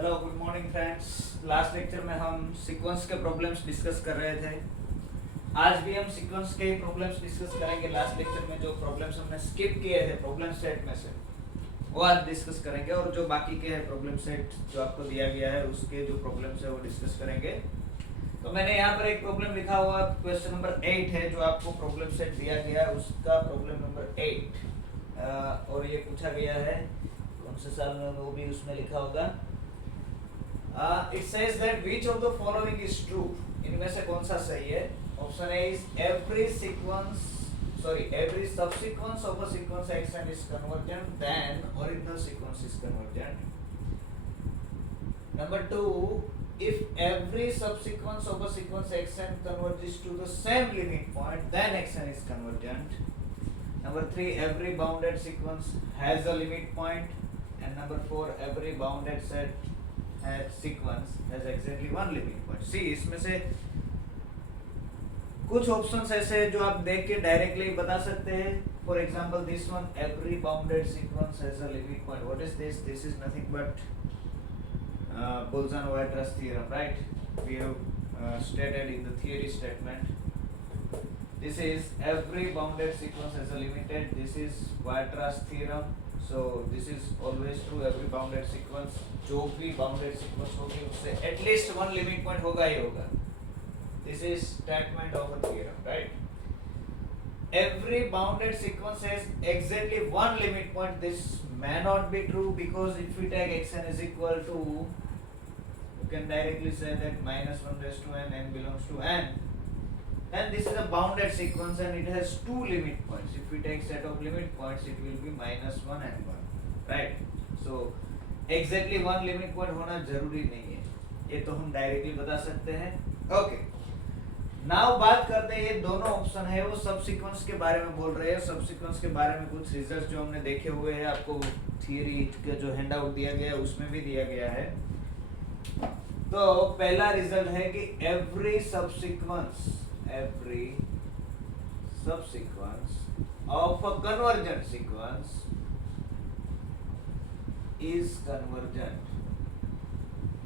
Hello good morning friends. Last lecture में हम sequence के प्रॉब्लम्स डिस्कस कर रहे थे। आज भी हम सीक्वेंस के प्रॉब्लम्स डिस्कस करेंगे। लास्ट लेक्चर में जो प्रॉब्लम्स हमने स्किप किए थे प्रॉब्लम सेट में से वो आज डिस्कस करेंगे, और जो बाकी के हैं प्रॉब्लम सेट जो आपको दिया गया है उसके जो प्रॉब्लम्स है वो डिस्कस करेंगे। तो मैंने यहाँ पर एक प्रॉब्लम लिखा हुआ, क्वेश्चन नंबर 8 है जो आपको प्रॉब्लम सेट दिया गया है, उसका प्रॉब्लम नंबर 8 और ये पूछा गया है कौन से साल में, वो भी उसमें लिखा होगा। It says that which of the following is true? इनमें से कौन सा सही है? Option A is every subsequence of a sequence xn is convergent, then original sequence is convergent. Number 2, if every subsequence of a sequence xn converges to the same limit point, then xn is convergent. Number 3, every bounded sequence has a limit point. And number 4, every bounded set sequence has exactly one limit point. See, इसमें से कुछ options ऐसे हैं जो आप देख के directly बता सकते हैं। For example this one, every bounded sequence has a limit point. What is this? This is nothing but Bolzano-Weierstrass theorem, right? We have stated in the theory statement. This is every bounded sequence has a limited. This is Weierstrass theorem. So this is always true. Every bounded sequence, जो भी bounded sequence होगी उससे at least one limit point होगा ही होगा. This is statement of a theorem, right? Every bounded sequence has exactly one limit point. This may not be true because if we take xn is equal to, you can directly say that minus 1 raised to n, n belongs to n. And this is a bounded sequence and it has two limit points. If we take set of limit points, it will be minus 1 and 1, right? So exactly one limit point होना जरूरी नहीं है, ये तो हम directly बता सकते हैं। ओके, नाउ बात करते हैं, ये दोनों ऑप्शन है वो सब सीक्वेंस के बारे में बोल रहे हैं। सब सीक्वेंस के बारे में कुछ रिजल्ट जो हमने देखे हुए हैं, आपको थियरी का जो हैंड आउट दिया गया है उसमें भी दिया गया है। तो पहला रिजल्ट है कि every subsequence of a convergent sequence is convergent.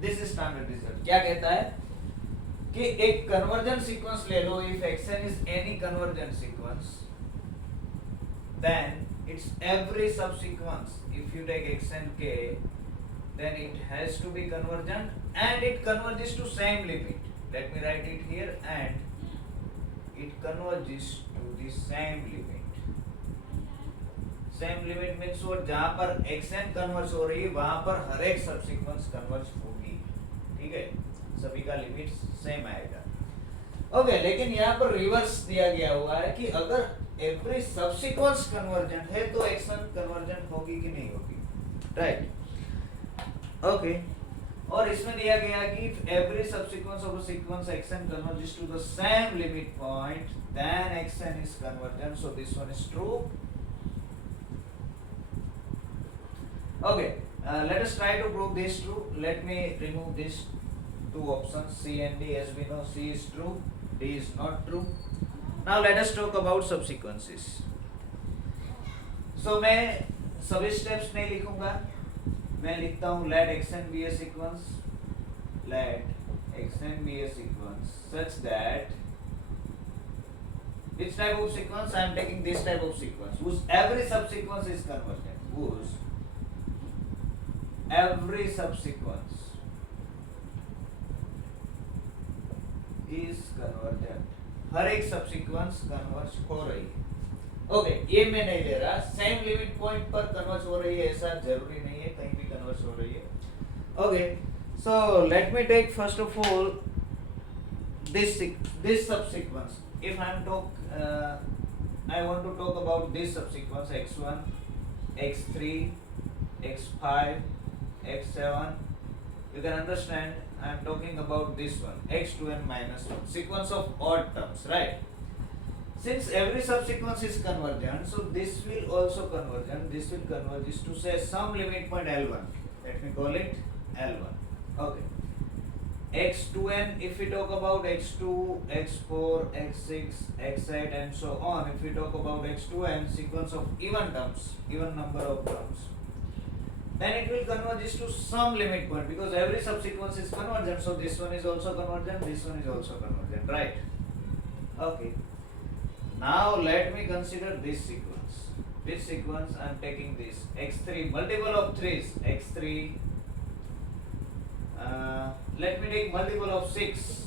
This is standard result. क्या कहता है कि एक convergent sequence ले लो, if xn is any convergent sequence, then it's every subsequence. If you take xn k, then it has to be convergent and it converges to same limit. Let me write it here, and it converges to the same limit. Same limit means what? जहाँ पर xn converge हो रही है वहाँ पर हर एक subsequence converge होगी, ठीक है? सभी का लिमिट सेम आएगा। ओके, लेकिन यहाँ पर रिवर्स दिया गया हुआ है कि अगर एवरी सबसीक्वेंस कन्वर्जेंट है तो xn कन्वर्जेंट होगी कि नहीं होगी, राइट? ओके, और इसमें दिया गया कि every subsequence of a sequence xn converges to the same limit point, then xn is convergent. So this one is true. Okay, let us try to prove this true. Let me remove these two options, C and D. As we know, C is true, D is not true. Now let us talk about subsequences. So मैं सभी steps नहीं लिखूंगा, मैं लिखता हूँ let xn be a sequence, let xn be a sequence such that which type of sequence? I am taking this type of sequence whose every subsequence is convergent, whose every subsequence is convergent, हर एक subsequence converge हो रही है। Okay, ये मैं नहीं ले रहा, same limit point पर कन्वर्ज हो रही है ऐसा जरूरी नहीं है, कहीं भी कन्वर्ज हो रही है। Okay, so let me take first of all this subsequence. If I want to talk about this subsequence x1, x3, x5, x7, you can understand I am talking about this one, x2n minus 1, sequence of odd terms, right? Since every subsequence is convergent, so this will also convergent. This will converge is to say some limit point L1. Let me call it L1. Okay. X2n, if we talk about x2, x4, x6, x8 and so on, if we talk about x2n, sequence of even terms, even number of terms, then it will converge to some limit point, because every subsequence is convergent. So this one is also convergent, this one is also convergent, right? Okay. Now let me consider this sequence. This sequence I am taking this x3, multiple of 3's, x3, let me take multiple of 6.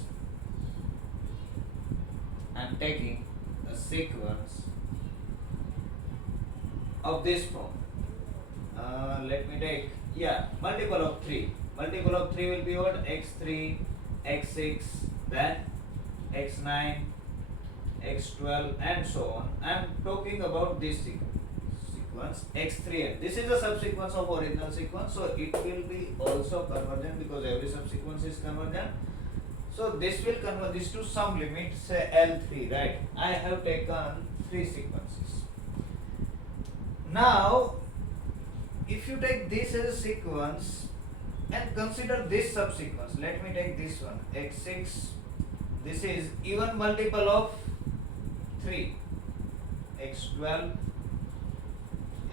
I am taking a sequence of this form. Let me take, multiple of 3. Multiple of 3 will be what? x3, x6, then x9, x12 and so on. I am talking about this sequence x3n. This is a subsequence of original sequence, so it will be also convergent because every subsequence is convergent. So this will converge to some limit, say L3, right? I have taken 3 sequences. Now if you take this as a sequence and consider this subsequence, let me take this one, x6, this is even multiple of 3, x12,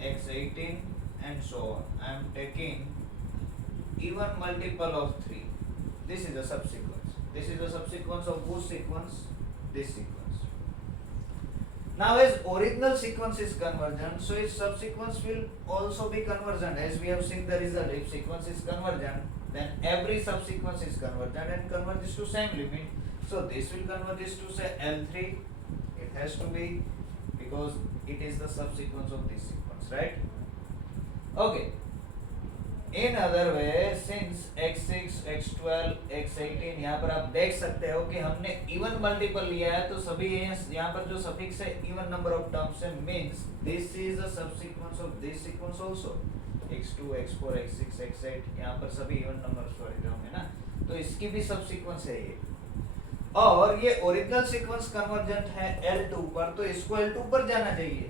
x18 and so on. I am taking even multiple of 3. This is a subsequence. This is a subsequence of whose sequence? This sequence. Now as original sequence is convergent, so its subsequence will also be convergent. As we have seen the result, if sequence is convergent, then every subsequence is convergent and converges to same limit. So this will converge to say L3. It has to be, because it is the subsequence of this sequence, right? Okay. In other way, since x6, x12, x18, यहाँ पर आप देख सकते हो कि हमने even multiple लिया है, तो सभी यहाँ पर जो सफिक्स है इवन नंबर ऑफ टर्म्स है, means this is a subsequence of this sequence also, x2, x4, x6, x8, यहाँ पर सभी इवन नंबर्स वाले टर्म है ना, तो इसकी भी सबसीक्वेंस है ये। और ये ओरिजिनल सीक्वेंस कन्वर्जेंट है L2 पर, तो इसको L2 पर जाना चाहिए।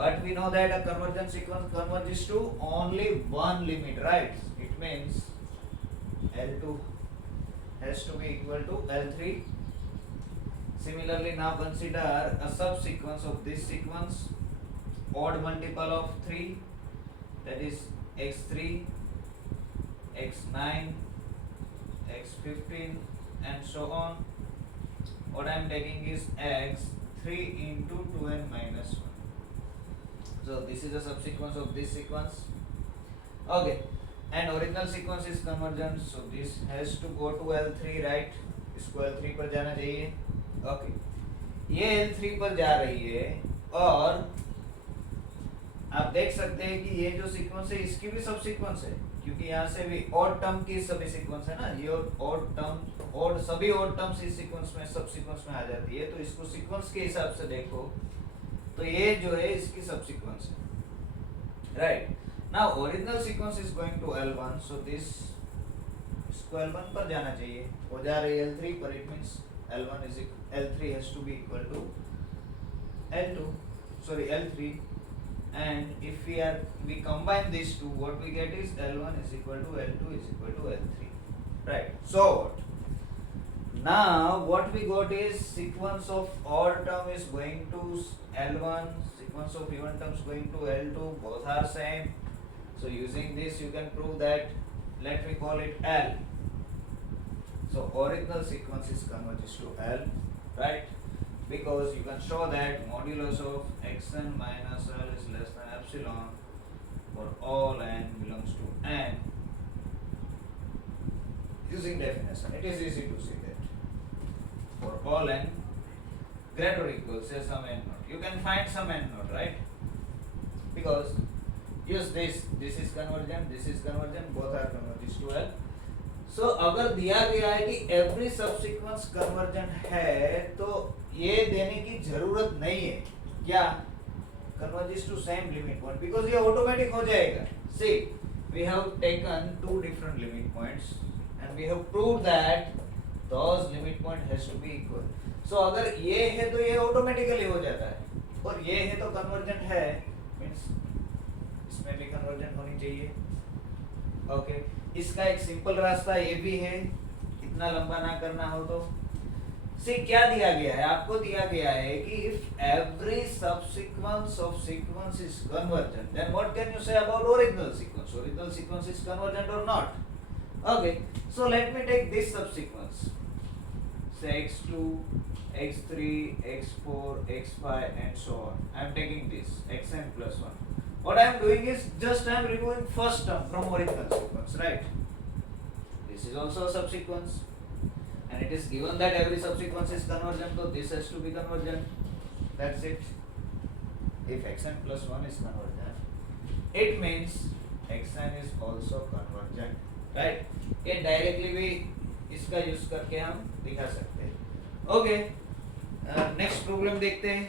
But we know that a convergent sequence converges to only one limit, right? It means L2 has to be equal to L3. Similarly, now consider a subsequence of this sequence, odd multiple of 3, that is x3, x9, x15 and so on. What I am taking is x3 into 2n minus 1. So this is a subsequence of this sequence. Okay, and original sequence is convergent, so this has to go to L3, right? इसको L3 पर जाना चाहिए. Okay, ये L3 पर जा रही है और आप देख सकते हैं कि ये जो सीक्वेंस है इसकी भी सब सीक्वेंस है, क्योंकि यहाँ से भी ऑड टर्म की सभी सीक्वेंस है ना, ये ऑड टर्म ऑड सभी ऑड टर्म्स इस सीक्वेंस में सब सीक्वेंस में आ जाती है, तो इसको सीक्वेंस के हिसाब से देखो तो ये जो है इसकी सबसीक्वेंस है, right? Now original sequence is going to L1, so this इसको L1 पर जाना चाहिए, हो जा रही है L3 पर, it means L1 is L3 has to be equal to L2, sorry L3, and if we combine these two, what we get is L1 is equal to L2 is equal to L3, right? So what? Now what we got is sequence of odd term is going to L1, sequence of even terms going to L2, both are same. So using this you can prove that, let me call it L. So original sequence is converges to L, right? Because you can show that modulus of xn minus L is less than epsilon for all n belongs to n. Using definition, it is easy to see that. For all n greater or equal, say some n naught, you can find some n naught, right? Because use this is convergent, this is convergent, both are converges to L. So अगर दिया गया है कि every subsequence convergent है, तो ये देने की जरूरत नहीं है, क्या? Converges to same limit point, because ये automatic हो जाएगा. See, we have taken two different limit points and we have proved that those limit point has to be equal. So अगर ये है तो ये automatically हो जाता है, और ये है तो convergent है, means इसमें भी convergent होनी चाहिए. Okay, इसका एक सिंपल रास्ता ये भी है, इतना लंबा ना करना हो तो से क्या दिया गया है, आपको दिया गया है कि if every subsequence of sequence is convergent then what can you say about original sequence is convergent और not. Okay, so let me take this subsequence, say x2, x3, x4, x5 and so on. I am taking this xn plus 1. What I am doing is just I am removing first term from original sequence, right? This is also a subsequence and it is given that every subsequence is convergent, so this has to be convergent. That's it. If xn plus 1 is convergent, it means xn is also convergent. Right, ये directly भी इसका use करके हम दिखा सकते हैं. Okay, next problem देखते हैं.